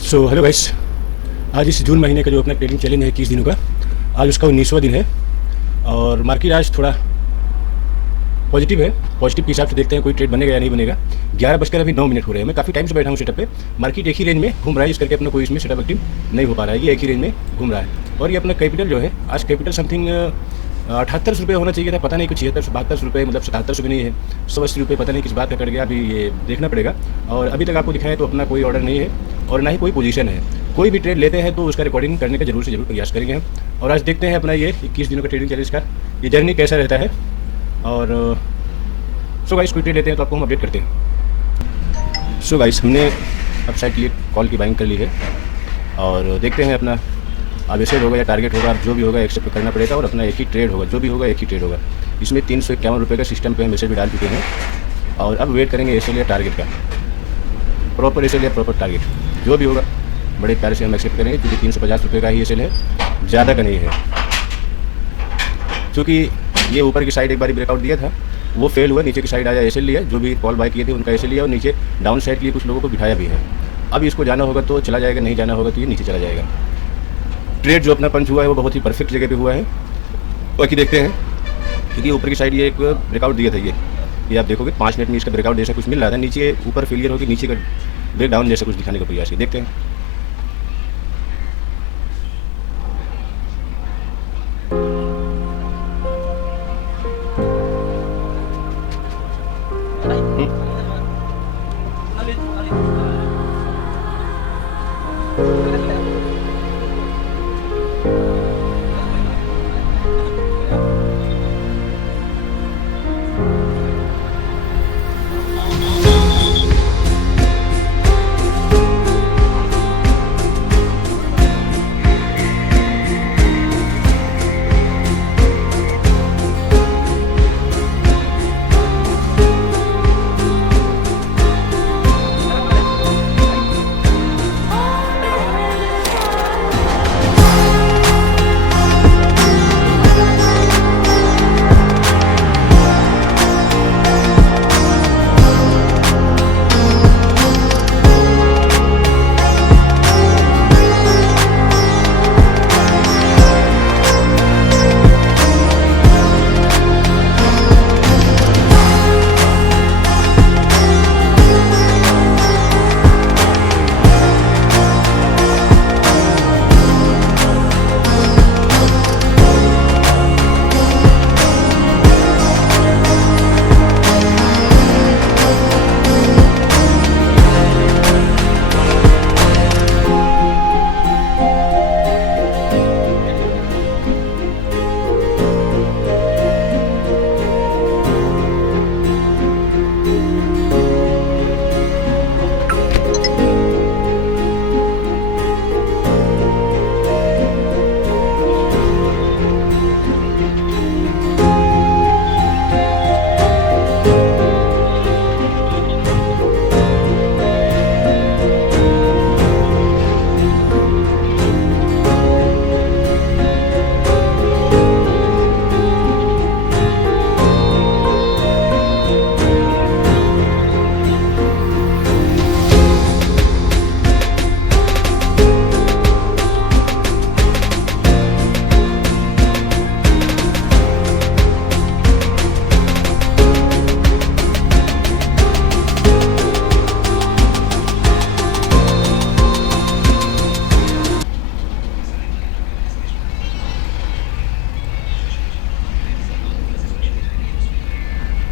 So hello guys, आज इस जून महीने का जो अपना ट्रेडिंग चैलेंज है 21 दिनों का, आज उसका 19वां दिन है और मार्केट आज थोड़ा पॉजिटिव है। पॉजिटिव के हिसाब से देखते हैं कोई ट्रेड बनेगा या नहीं बनेगा। 11 बजकर अभी 9 मिनट हो रहे हैं। मैं काफ़ी टाइम से बैठा हूँ सेटअप पे। मार्केट एक ही रेंज में घूम रहा है, इस करके अपना कोई इसमें सेटअप एक्टिव नहीं हो पा रहा है। ये एक ही रेंज में घूम रहा है और ये अपना कैपिटल जो है, आज कैपिटल समथिंग 78 रुपये होना चाहिए था, पता नहीं कुछ 76 रुपये, मतलब 77 भी नहीं है, 180 रुपये, पता नहीं किस बात का कट गया। अभी ये देखना पड़ेगा। और अभी तक आपको दिखाया तो अपना कोई ऑर्डर नहीं है और ना ही कोई पोजीशन है। कोई भी ट्रेड लेते हैं तो उसका रिकॉर्डिंग करने का जरूर से जरूर प्रयास करेंगे हम। और आज देखते हैं अपना ये 21 दिनों का ट्रेडिंग चैलेंज का ये जर्नी कैसा रहता है। और सो गाइस, कोई ट्रेड लेते हैं तो आपको हम अपडेट करते हैं। सो गाइस, हमने अपसाइड के लिए कॉल की बाइंग कर ली है और देखते हैं अपना अब एसेल होगा या टारगेट होगा, अब जो भी होगा एक्सेप्ट करना पड़ेगा और अपना एक ही ट्रेड होगा, जो भी होगा एक ही ट्रेड होगा। इसमें 351 रुपये का सिस्टम पे हम एसेल भी डाल चुके हैं और अब वेट करेंगे एसेल या टारगेट का, प्रॉपर एसेल या प्रॉपर टारगेट, जो भी होगा बड़े प्यार से हम एक्सेप्ट करेंगे क्योंकि 350 रुपये का ही एसेल है, ज़्यादा का नहीं है। क्योंकि ये ऊपर की साइड एक बार ब्रेकआउट दिया था, वो फेल हुआ, नीचे की साइड आया एसेल लिया, जो भी कॉल बाय किए थे उनका एसेल लिया और नीचे डाउन साइड के लिए कुछ लोगों को बिठाया भी है। अब इसको जाना होगा तो चला जाएगा, नहीं जाना होगा तो ये नीचे चला जाएगा। ट्रेड जो अपना पंच हुआ है वो बहुत ही परफेक्ट जगह पे हुआ है। बाकी देखते हैं, क्योंकि ऊपर की साइड ये एक ब्रेकआउट दिया था, ये आप देखोगे 5 मिनट में इसका ब्रेकआउट जैसा कुछ मिल रहा था, नीचे ऊपर फेलियर होगी, नीचे का ब्रेक डाउन जैसा कुछ दिखाने का प्रयास किया। देखते हैं।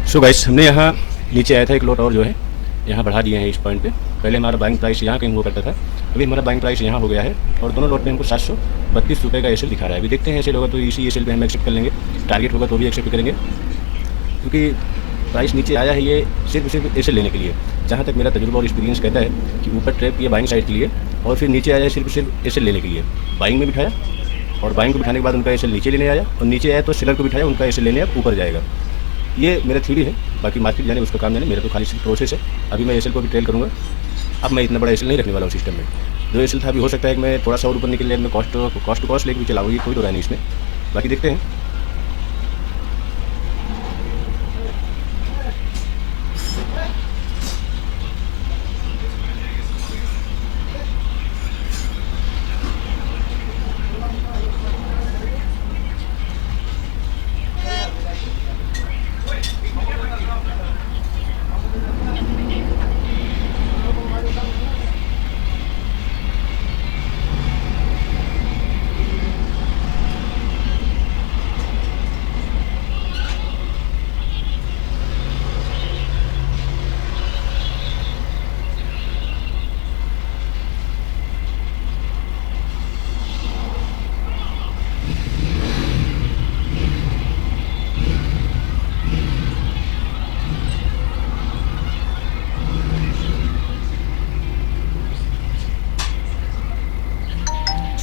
सो गाइस, हमने यहाँ नीचे आया था एक लॉट और जो है यहाँ बढ़ा दिए हैं इस पॉइंट पे। पहले हमारा बाइंग प्राइस यहाँ कहीं हुआ करता था, अभी हमारा बाइंग प्राइस यहाँ हो गया है और दोनों लॉट में हमको 732 रुपये का एसेल दिखा रहा है। अभी देखते हैं एसेल होगा तो इसी एसेल पे हम एक्सेप्ट कर लेंगे, टारगेट होगा तो भी एक्सेप्ट करेंगे, क्योंकि प्राइस नीचे आया है ये सिर्फ एसेल लेने के लिए। जहाँ तक मेरा तजुर्बा और एक्सपीरियंस कहता है कि ऊपर ट्रैप किया बाइंग साइड के लिए और फिर नीचे आया सिर्फ एसेल लेने के लिए। बाइंग में बिठाया और बाइंग को बिठाने के बाद उनका एसेल नीचे लेने आया और नीचे आया तो सेलर को बिठाया, उनका एसेल लेने अब ऊपर जाएगा। ये मेरा थ्योरी है, बाकी मार्केट जाने उसका काम जाने, मेरा तो खाली सिर्फ प्रोसेस है। अभी मैं एसेल को भी ट्रेल करूँगा। अब मैं इतना बड़ा एसेल नहीं रखने वाला हूँ सिस्टम में। जो एसेल था अभी हो सकता है कि मैं थोड़ा सा और ऊपर निकल जाए, मैं कॉस्ट टू कॉस्ट लेके भी चलाऊँगी, कोई तो रहा नहीं इसमें। बाकी देखते हैं।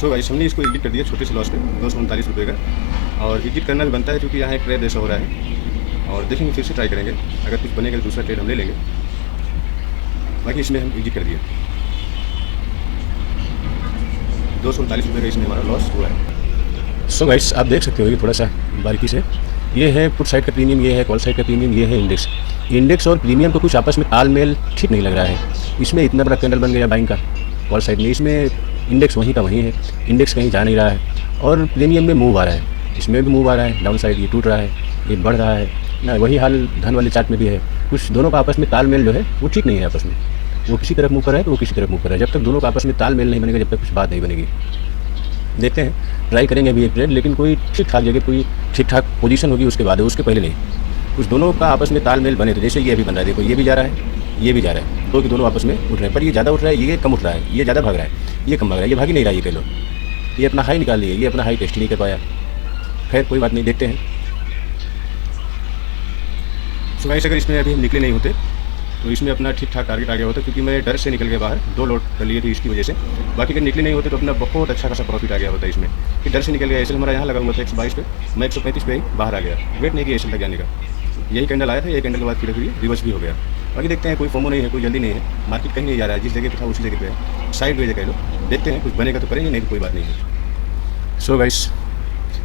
सो गाइस हमने इसको एग्जिट कर दिया छोटे से लॉस पे 239 रुपये का, और एग्जिट करना भी बनता है क्योंकि यहाँ एक ट्रेड ऐसा हो रहा है। और देखेंगे फिर से ट्राई करेंगे, अगर कुछ बनेगा तो दूसरा ट्रेड हम ले लेंगे। बाकी इसमें हम एग्जिट कर दिए 239 रुपये का इसमें हमारा लॉस हुआ है। सो गाइस आप देख सकते हो ये थोड़ा सा बारीकी से, ये है पुट साइड का प्रीमियम, ये है कॉल साइड का प्रीमियम, ये है इंडेक्स। इंडेक्स और प्रीमियम को कुछ आपस में तालमेल ठीक नहीं लग रहा है। इसमें इतना बड़ा कैंडल बन गया बाइंग का कॉल साइड में, इसमें इंडेक्स वहीं का वहीं है, इंडेक्स कहीं जा नहीं रहा है, और प्रीमियम में मूव आ रहा है, इसमें भी मूव आ रहा है डाउन साइड, ये टूट रहा है, ये बढ़ रहा है ना। वही हाल धन वाले चार्ट में भी है, कुछ दोनों का आपस में तालमेल जो है वो ठीक नहीं है आपस में। वो किसी तरफ मूव कर रहा है तो वो किसी तरफ मूव कर रहा है। जब तक दोनों का आपस में तालमेल नहीं बनेगा, जब तक कुछ बात नहीं बनेगी। देखते हैं, ट्राई करेंगे अभी एक ट्रेड, लेकिन कोई ठीक ठाक जगह, कोई ठीक ठाक पोजीशन होगी उसके बाद, उसके पहले नहीं। कुछ दोनों का आपस में तालमेल बने, तो जैसे ये अभी बन रहा है, देखो ये भी जा रहा है, ये भी जा रहा है, दो के दोनों आपस में उठ रहे हैं, पर ये ज़्यादा उठ रहा है, ये कम उठ रहा है, ये ज़्यादा भाग रहा है, ये कम भाग रहा है, ये भाग ही नहीं रहा है। ये कह लो ये अपना हाई निकाल लिए, ये अपना हाई टेस्ट नहीं कर पाया। खैर कोई बात नहीं, देखते हैं। सो गाइस अगर इसमें अभी हम निकले नहीं होते तो इसमें अपना ठीक ठाक टारगेट आ गया होता, क्योंकि मैं डर से निकल गया बाहर, 2 लॉट कर लिए थे इसकी वजह से। बाकी अगर निकले नहीं होते तो अपना बहुत अच्छा खासा प्रॉफिट आ गया होता इसमें, कि डर से निकल गया। एसएल हमारा यहाँ लगा हुआ था 122 पे, मैं 135 पे ही बाहर आ गया, वेट नहीं किया एसएल तक जाने का। यही कैंडल आया था, यही कैंडल के बाद फिर रिवर्स भी हो गया। बाकी देखते हैं, कोई फोमो नहीं है, कोई जल्दी नहीं है, मार्केट कहीं नहीं जा रहा है, जिस जगह पे था उसी जगह पे है, साइड वेज कह लो। देखते हैं, कुछ बनेगा तो करेंगे, नहीं तो कोई बात नहीं है। सो गाइस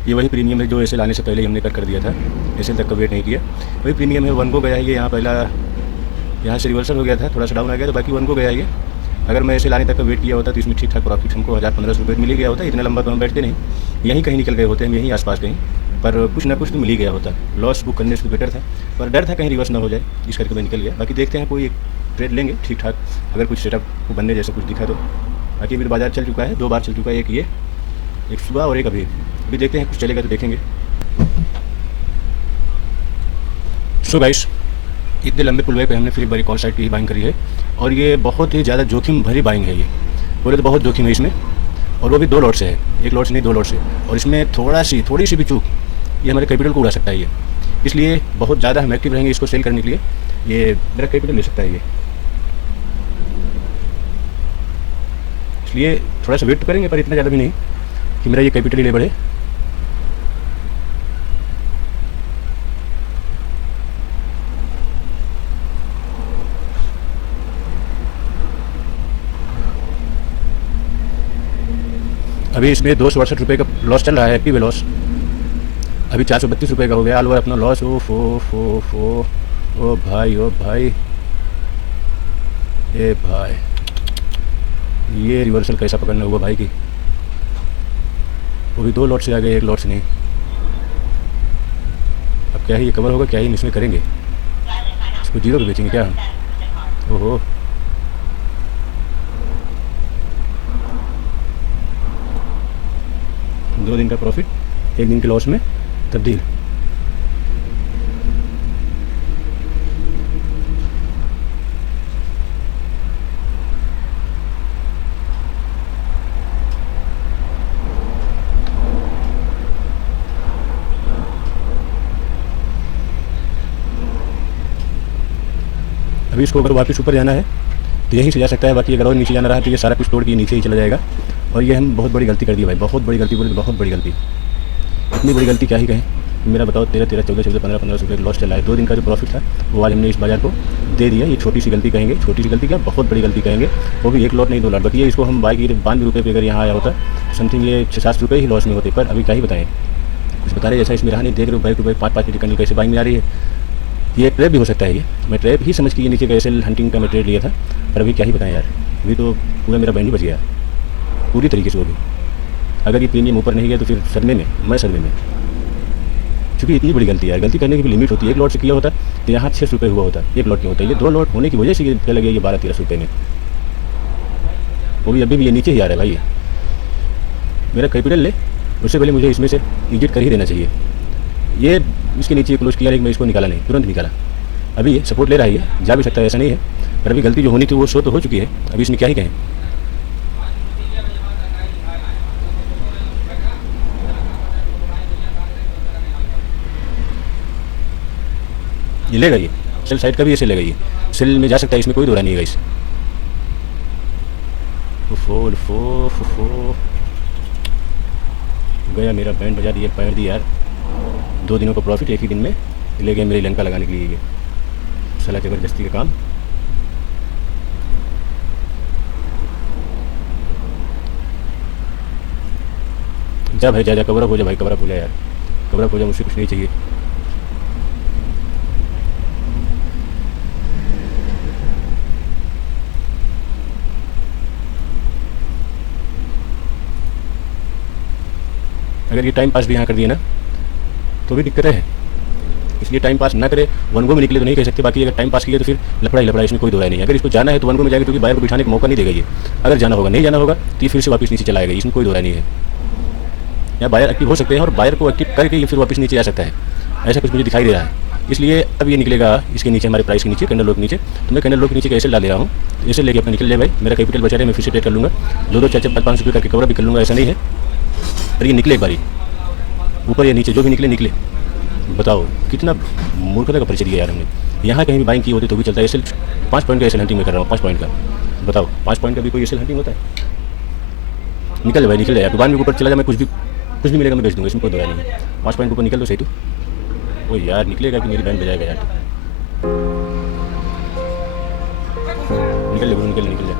ये वही प्रीमियम है जो एसएल आने से पहले ही हमने कट कर दिया था, एसएल तक का वेट नहीं किया। वही प्रीमियम है, 1 को गया है ये, यहाँ पहला यहाँ से रिवर्सल हो गया था, थोड़ा सा डाउन आ गया, तो बाकी 1 को गया ये। अगर मैं एसएल आने तक का वेट किया होता तो इसमें ठीक ठाक प्रॉफिट हमको 1000-1500 रुपये मिल ही गया होता। इतना लंबा तो हम बैठते नहीं, यहीं कहीं निकल गए होते हम, यहीं आसपास कहीं, पर कुछ ना कुछ तो मिल ही गया होता। लॉस बुक करने से बेटर था, पर डर था कहीं रिवर्स ना हो जाए, इस करके मैं निकल गया। बाकी देखते हैं, कोई एक ट्रेड लेंगे ठीक ठाक, अगर कुछ सेटअप को बनने जैसे कुछ दिखा तो। बाकी अभी बाजार चल चुका है, 2 बार चल चुका है, एक ये, एक सुबह और एक अभी। अभी देखते हैं, कुछ चलेगा तो देखेंगे। सो गाइस इतने लंबे पुलवे पे हमने फिर एक बारी कॉल साइड की ही बाइंग करी है, और ये बहुत ही ज़्यादा जोखिम भरी बाइंग है। ये बोले तो बहुत जोखिम है इसमें, और वो भी 2 लॉट से है, 1 लॉट से नहीं 2 लॉट से। और इसमें थोड़ी सी भी चूक ये हमारे कैपिटल को उड़ा सकता है ये, इसलिए बहुत ज़्यादा हम एक्टिव रहेंगे इसको सेल करने के लिए। ये मेरा कैपिटल ले सकता है ये, इसलिए थोड़ा सा वेट करेंगे, पर इतना ज़्यादा भी नहीं कि मेरा ये कैपिटल ही ले बढ़े। अभी इसमें 268 रुपये का लॉस चल रहा है, हैप्पी वे लॉस। अभी 432 रुपये का हो गया ऑल ओवर अपना लॉस। ओ भाई ए भाई, ये रिवर्सल कैसा पकड़ना हुआ भाई की, वो भी 2 लॉट से आ गए, 1 लॉट से नहीं। अब क्या ही ये कवर होगा, क्या ही इसमें करेंगे, इसको जीरो पे बेचेंगे क्या हम? ओहो, दो दिन का प्रॉफिट 1 दिन के लॉस में तब्दील। अभी इसको अगर वापस ऊपर जाना है तो यहीं से जा सकता है, बाकी अगर और नीचे जाना रहा तो ये सारा कुछ तोड़ के नीचे ही चला जाएगा। और ये हम बहुत बड़ी गलती कर दी भाई, बहुत बड़ी गलती, बोले बहुत बड़ी गलती। इतनी बड़ी गलती क्या ही कहें, मेरा बताओ 13, 14, 15 रुपये लॉस चला है। 2 दिन का जो प्रॉफिट था वो आज हमने इस बाजार को दे दिया। ये छोटी सी गलती कहेंगे, छोटी सी गलती क्या, बहुत बड़ी गलती कहेंगे। वो भी 1 लॉट नहीं 2 लॉट। बाकी इसको हम बाई की 92 रुपये पे अगर यहाँ आया होता, समथिंग ये 6-7 रुपये ही लॉस में होते। पर अभी क्या ही बताएं, कुछ बता रहे जैसा इसमें रहा नहीं। देख रहे हो भाई 5-5 निकलने कैसे बाइंग में आ रही है। ये ट्रैप भी हो सकता है, ये मैं ट्रैप ही समझ के ये नीचे का एसएल हंटिंग का मैं ट्रेड लिया था। पर अभी क्या ही बताएं यार, अभी तो पूरा मेरा बैंड ही बच गया पूरी तरीके से। वो भी अगर ये प्रीमियम ऊपर नहीं गया तो फिर सदमे में, मैं सदमे में। क्योंकि इतनी बड़ी गलती है यार, गलती करने की भी लिमिट होती है। 1 लॉट से किया होता तो यहाँ 6 रुपये हुआ होता, 1 लॉट नहीं होता। ये 2 लॉट होने की वजह से ये चला गया ये 12-13 रुपये में। वो भी अभी भी ये नीचे ही आ रहा है भाई। मेरा कैपिटल ले, उससे पहले मुझे इसमें से एग्जिट कर ही देना चाहिए। ये इसके नीचे क्लोज किया, लेकिन मैं इसको निकाला नहीं, तुरंत निकाला। अभी ये सपोर्ट ले रहा है, जा भी सकता है, ऐसा नहीं है। पर अभी गलती जो होनी थी वो शो तो हो चुकी है। अभी इसमें क्या ही कहें। ये लेगा, ये सेल साइड का भी ऐसे लेगा, ये सेल में जा सकता है, इसमें कोई दौरा नहीं है। इस गया मेरा बैंड बजा दिए, पैर दी यार। 2 दिनों का प्रॉफिट एक ही दिन में ले गए मेरी लंका लगाने के लिए। ये साला ज़बरदस्ती का काम। जा भाई जा कवर अप हो जा भाई, कवर अप हो जा यार, कवर अप हो जा, मुझसे कुछ नहीं चाहिए। अगर ये टाइम पास भी यहाँ कर दिए ना तो भी दिक्कत है, इसलिए टाइम पास ना करे। वन गो में निकले तो नहीं कह सकते, बाकी अगर टाइम पास किया तो फिर लफड़ा ही लफड़ा, इसमें कोई दो राय नहीं है। अगर इसको जाना है तो वन गो में जाएगा, क्योंकि बायर को बिठाने का मौका नहीं देगा ये। अगर जाना होगा, नहीं जाना होगा तो ये फिर से वापस नीचे चला आएगा, इसमें कोई दो राय नहीं है। यहाँ बायर एक्टिव हो सकते हैं और बायर को एक्टिव करके ये फिर वापस नीचे आ सकता है, ऐसा कुछ मुझे दिखाई दे रहा है। इसलिए अब ये निकलेगा इसके नीचे, हमारे प्राइस के नीचे, कैंडल लो के नीचे। तो मैं कैंडल लो के नीचे कैसे डाल दे रहा हूँ, ऐसे लेके अपना निकल जाए भाई। मेरा कैपिटल बचा रहे, मैं फिर से ट्रेड कर लूँगा, 2-2, 4-4, 5-5 रुपये करके कवर भी कर लूँगा, ऐसा नहीं है। और ये निकले एक बारी ऊपर या नीचे, जो भी निकले। बताओ कितना मूर्खता का परिचय दिया यार हमने। यहाँ कहीं भी बाइंग की होती तो भी चलता है। एसएल 5 पॉइंट का एसएल हंटिंग में कर रहा हूँ, 5 पॉइंट का। बताओ 5 पॉइंट का भी कोई एसएल हंटिंग होता है? निकल भाई, निकल जाए। दुकान में ऊपर चला जाए, मैं कुछ भी मिलेगा मैं बेच दूँगा, इसमें कोई दया नहीं है। 5 पॉइंट के ऊपर निकल तो सही तू। ओ यार निकलेगा कि मेरी बैंड बजाएगा यार। निकल जाए।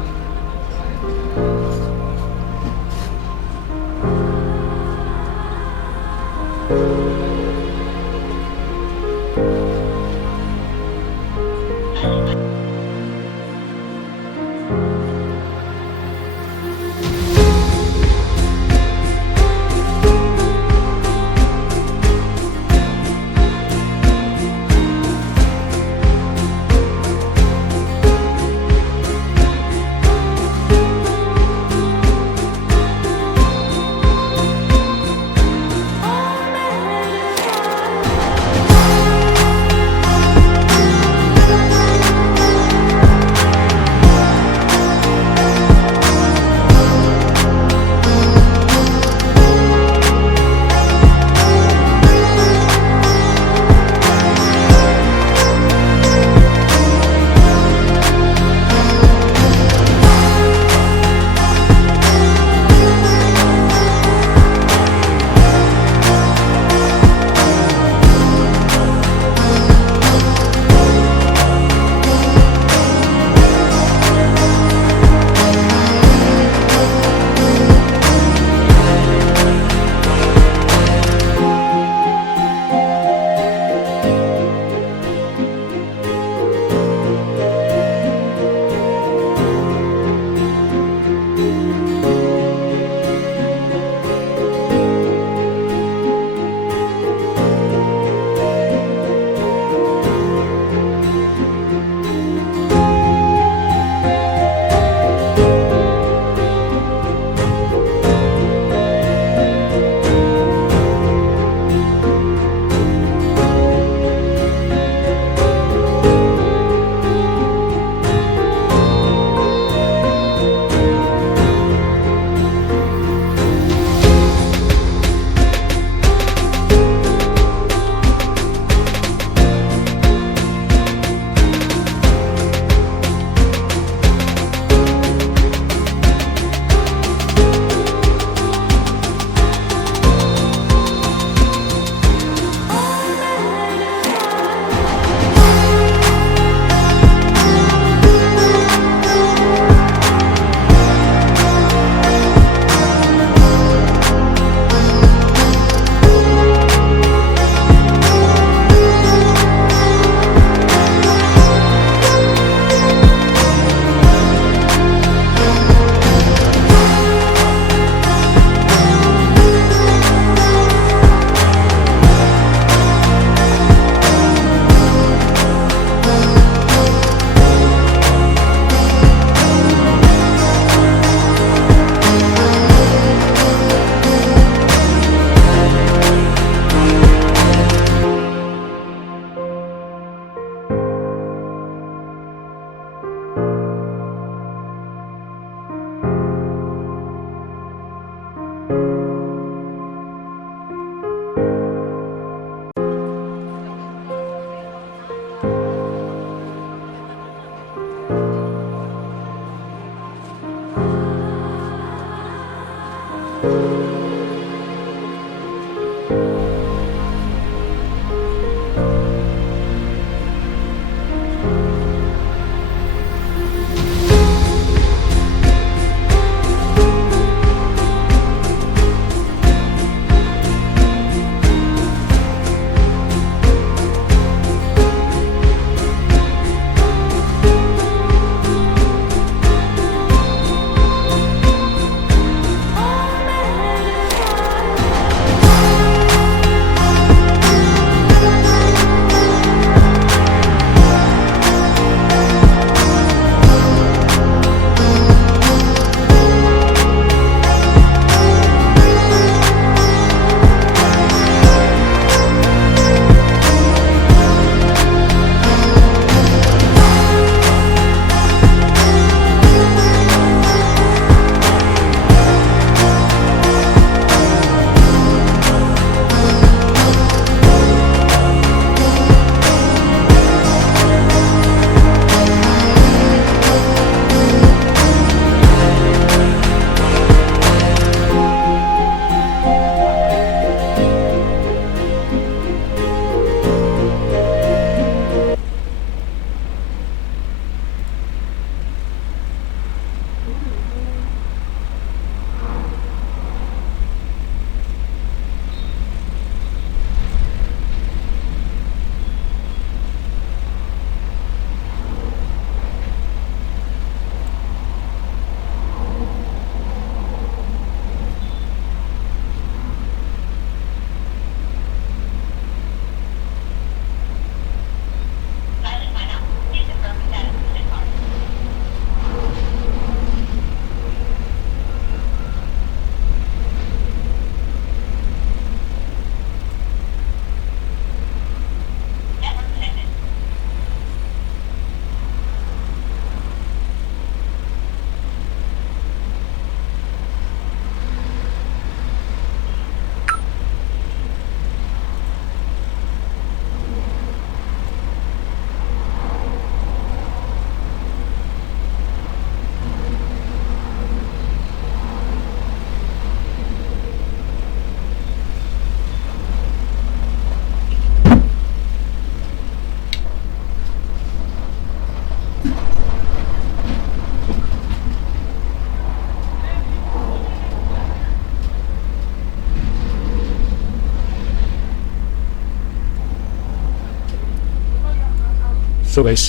सो गाइस,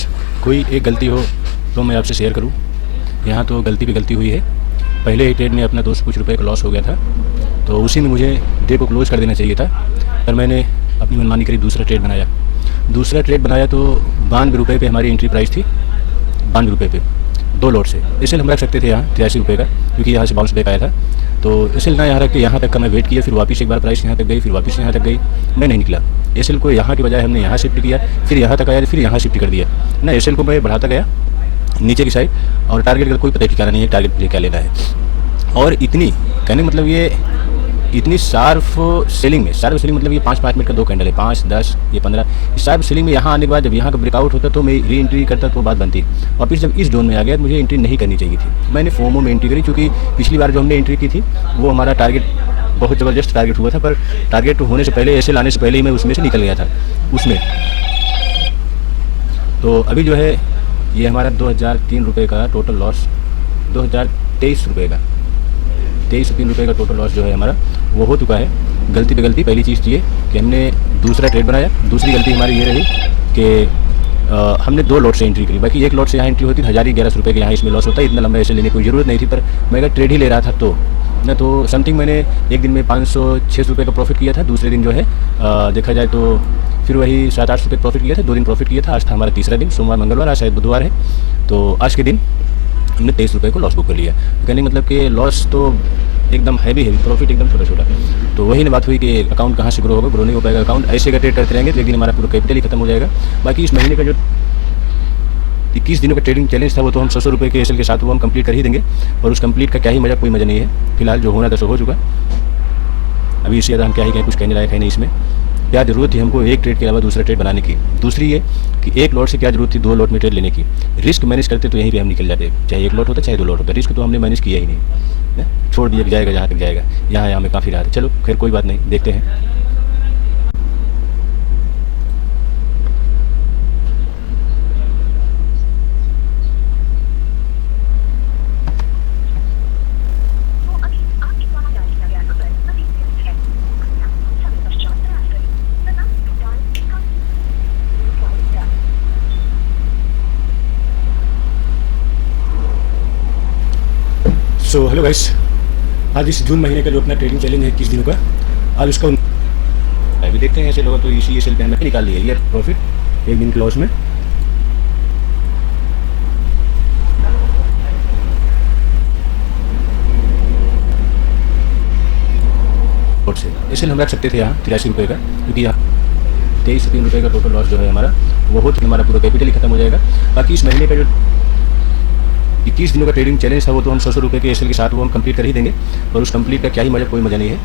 कोई एक गलती हो तो मैं आपसे शेयर करूं। यहाँ तो गलती पे गलती हुई है। पहले ही ट्रेड में अपना 200 कुछ रुपये का लॉस हो गया था, तो उसी में मुझे डे को क्लोज़ कर देना चाहिए था, पर मैंने अपनी मनमानी करी, दूसरा ट्रेड बनाया तो 92 रुपये पे हमारी एंट्री प्राइस थी। 92 रुपये पे 2 लॉट से एसएल हम रख सकते थे यहाँ 83 रुपये का, क्योंकि यहाँ से बाउंस बैक आया था। तो एसएल ना यहाँ रख के यहाँ तक का मैं वेट किया, फिर वापस एक बार प्राइस यहाँ तक गई, फिर वापस यहाँ तक गई, मैं नहीं निकला। एसएल को यहाँ के बजाय हमने यहाँ शिफ्ट किया, फिर यहाँ तक आया, फिर यहाँ शिफ्ट कर दिया ना। एसएल को मैं बढ़ाता गया नीचे की साइड, और टारगेट का कोई पता ठिकाना नहीं है, टारगेट मुझे क्या लेना है। और इतनी कहने मतलब ये इतनी शार्प सेलिंग मतलब ये 5-5 मिनट का 2 कैंडल है, 5, 10, ये 15, इस शार्प सेलिंग में यहाँ आने के बाद जब यहाँ का ब्रेकआउट होता तो मैं री एंट्री करता तो बात बनती। और फिर जब इस जोन में आ गया मुझे एंट्री नहीं करनी चाहिए थी, मैंने फोमो में एंट्री करी, क्योंकि पिछली बार जो हमने एंट्री की थी वो हमारा टारगेट बहुत ज़बरदस्त टारगेट हुआ था, पर टारगेट होने से पहले, ऐसे लाने से पहले ही मैं उसमें से निकल गया था उसमें। तो अभी जो है ये हमारा 2003 रुपये का टोटल लॉस, 2023 रुपये का 2303 रुपये का टोटल लॉस जो है हमारा वो हो चुका है। गलती पे गलती पहली चीज़ थी कि हमने दूसरा ट्रेड बनाया। दूसरी गलती हमारी ये रही कि हमने 2 लॉट से एंट्री करी, बाकी 1 लॉट से यहाँ एंट्री होती 1111 रुपये के यहाँ इसमें लॉस होता है। इतना लंबा ऐसे लेने की कोई ज़रूरत नहीं थी, पर मैं अगर ट्रेड ही ले रहा था तो ना, तो समथिंग मैंने एक दिन में 506 रुपये का प्रॉफिट किया था। दूसरे दिन जो है देखा जाए तो फिर वही 7-8 रुपये प्रॉफिट किया था। 2 दिन प्रॉफिट किया था। आज था हमारा तीसरा दिन, सोमवार मंगलवार, आज शायद बुधवार है। तो आज के दिन हमने 23 रुपये को लॉस बुक कर लिया। कहने मतलब कि लॉस तो एकदम हैवी प्रॉफिट एकदम छोटा छोटा। तो वही ना बात हुई कि अकाउंट कहाँ से ग्रो होगा, ग्रो नहीं हो पाएगा अकाउंट। ऐसे का ट्रेड करते रहेंगे तो एक दिन हमारा पूरा कैपिटल ही खत्म हो जाएगा। बाकी इस महीने का जो 21 दिनों का ट्रेडिंग चैलेंज था वो तो हम 100 रुपये के एसएल के साथ वो हम कंप्लीट कर ही देंगे, और उस कंप्लीट का क्या ही मज़ा, कोई मज़ा नहीं है। फिलहाल जो होना था सो हो चुका। अभी इससे ज़्यादा हम क्या ही कहें, कुछ कहने लायक है नहीं इसमें। क्या ज़रूरत थी हमको एक ट्रेड के अलावा दूसरा ट्रेड बनाने की? दूसरी ये कि 1 लॉट से क्या ज़रूरत थी 2 लॉट में ट्रेड लेने की? रिस्क मैनेज करते तो यहीं पे हम निकल जाते, चाहे 1 लॉट होता चाहे 2 लॉट होता। रिस्क तो हमने मैनेज किया ही नहीं, छोड़ दिया, जाएगा जहाँ तक जाएगा। यहाँ में काफ़ी रहा था, चलो खैर कोई बात नहीं, देखते हैं। सो हेलो गाइस, आज इस जून महीने का जो अपना ट्रेडिंग चैलेंज है 21 दिनों का, आज उसका अभी देखते हैं। ऐसे लोग तो इसी एसएल पे हमें निकाल लिया ये प्रॉफिट एक दिन के लॉस में। और से एसएल हम रख सकते थे यहाँ 83 रुपये का, क्योंकि यहाँ 2303 रुपये का टोटल लॉस जो है हमारा वो हो चुका, हमारा पूरा कैपिटल ही खत्म हो जाएगा। बाकी इस महीने का जो 21 दिनों का ट्रेडिंग चैलेंज था वो तो हम 100 रुपये के एसएल के साथ वो हम कंप्लीट कर ही देंगे, और उस कंप्लीट का क्या ही मज़ा, कोई मज़ा नहीं है।